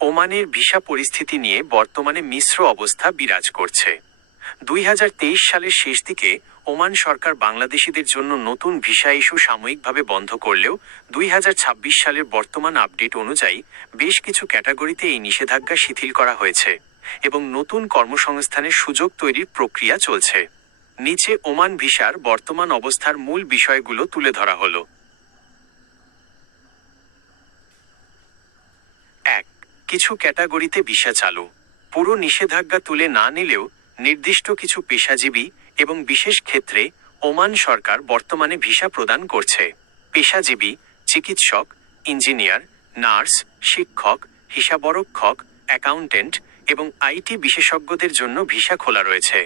ওমানের ভিসা পরিস্থিতি নিয়ে বর্তমানে মিশ্র অবস্থা বিরাজ করছে। 2023 সালের শেষ দিকে ওমান সরকার বাংলাদেশিদের জন্য নতুন ভিসা ইস্যু সাময়িকভাবে বন্ধ করলেও 2026 সালের বর্তমান আপডেট অনুযায়ী বেশ কিছু ক্যাটাগরিতে এই নিষেধাজ্ঞা শিথিল করা হয়েছে এবং নতুন কর্মসংস্থানের সুযোগ তৈরির প্রক্রিয়া চলছে। নিচে ওমান ভিসার বর্তমান অবস্থার মূল বিষয়গুলো তুলে ধরা হলো। 1. কিছু ক্যাটাগরিতে ভিসা চালু। পুরো নিষেধাজ্ঞা তুলে না নিলেও নির্দিষ্ট কিছু পেশাজীবী এবং বিশেষ ক্ষেত্রে ওমান সরকার বর্তমানে ভিসা প্রদান করছে। পেশাজীবী, চিকিৎসক, ইঞ্জিনিয়ার, নার্স, শিক্ষক, হিসাবরক্ষক, অ্যাকাউন্টেন্ট এবং আইটি বিশেষজ্ঞদের জন্য ভিসা খোলা রয়েছে।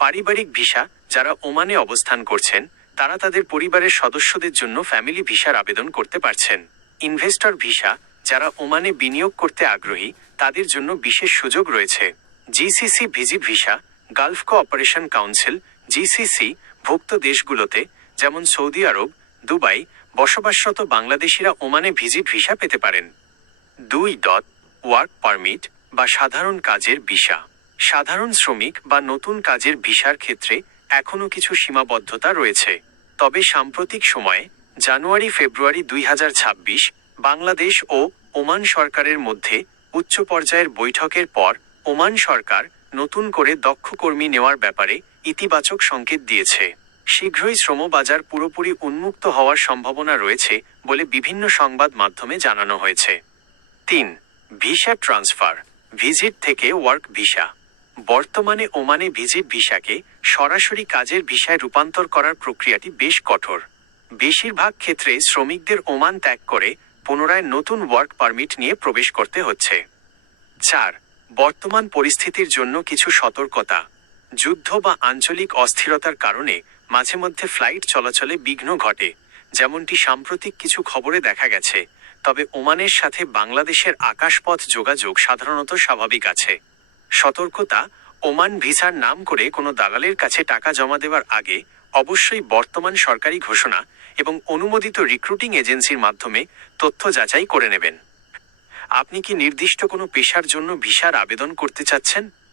পারিবারিক ভিসা, যারা ওমানে অবস্থান করছেন তারা তাদের পরিবারের সদস্যদের জন্য ফ্যামিলি ভিসার আবেদন করতে পারছেন। ইনভেস্টর ভিসা, যারা ওমানে বিনিয়োগ করতে আগ্রহী তাদের জন্য বিশেষ সুযোগ রয়েছে। GCC visit visa, Gulf cooperation council GCC ভুক্ত দেশগুলোতে যেমন সৌদি আরব, দুবাই বসবাসরত বাংলাদেশিরা ওমানে ভিজিট ভিসা পেতে পারেন। 2. ওয়ার্ক পারমিট বা সাধারণ কাজের ভিসা। সাধারণ শ্রমিক বা নতুন কাজের ভিসার ক্ষেত্রে এখনও কিছু সীমাবদ্ধতা রয়েছে। তবে সাম্প্রতিক সময়ে জানুয়ারি-ফেব্রুয়ারি 2026 বাংলাদেশ ও ওমান সরকারের মধ্যে উচ্চ পর্যায়ের বৈঠকের পর ওমান সরকার নতুন করে দক্ষ কর্মী নেওয়ার ব্যাপারে ইতিবাচক সংকেত দিয়েছে। শীঘ্রই শ্রমবাজার পুরোপুরি উন্মুক্ত হওয়ার সম্ভাবনা রয়েছে বলে বিভিন্ন সংবাদ মাধ্যমে জানানো হয়েছে। 3. ভিসা ট্রান্সফার, ভিজিট থেকে ওয়ার্ক ভিসা। বর্তমানে ওমানে ভিজিট ভিসাকে সরাসরি কাজের ভিসায় রূপান্তর করার প্রক্রিয়াটি বেশ কঠোর। বেশিরভাগ ক্ষেত্রে শ্রমিকদের ওমান ত্যাগ করে পুনরায় নতুন ওয়ার্ক পারমিট নিয়ে প্রবেশ করতে হচ্ছে। 4. বর্তমান পরিস্থিতির জন্য কিছু সতর্কতা। যুদ্ধ বা আঞ্চলিক অস্থিরতার কারণে মাঝে মধ্যে ফ্লাইট চলাচলে বিঘ্ন ঘটে, যেমনটি সাম্প্রতিক কিছু খবরে দেখা গেছে। তবে ওমানের সাথে বাংলাদেশের আকাশপথ যোগাযোগ সাধারণত স্বাভাবিক আছে। সতর্কতা: ওমান ভিসার নাম করে কোনো দালালের কাছে টাকা জমা দেওয়ার আগে অবশ্যই বর্তমান সরকারি ঘোষণা এবং অনুমোদিত রিক্রুটিং এজেন্সির মাধ্যমে তথ্য যাচাই করে নেবেন। আপনি কি নির্দিষ্ট কোনো পেশার জন্য ভিসার আবেদন করতে চাচ্ছেন?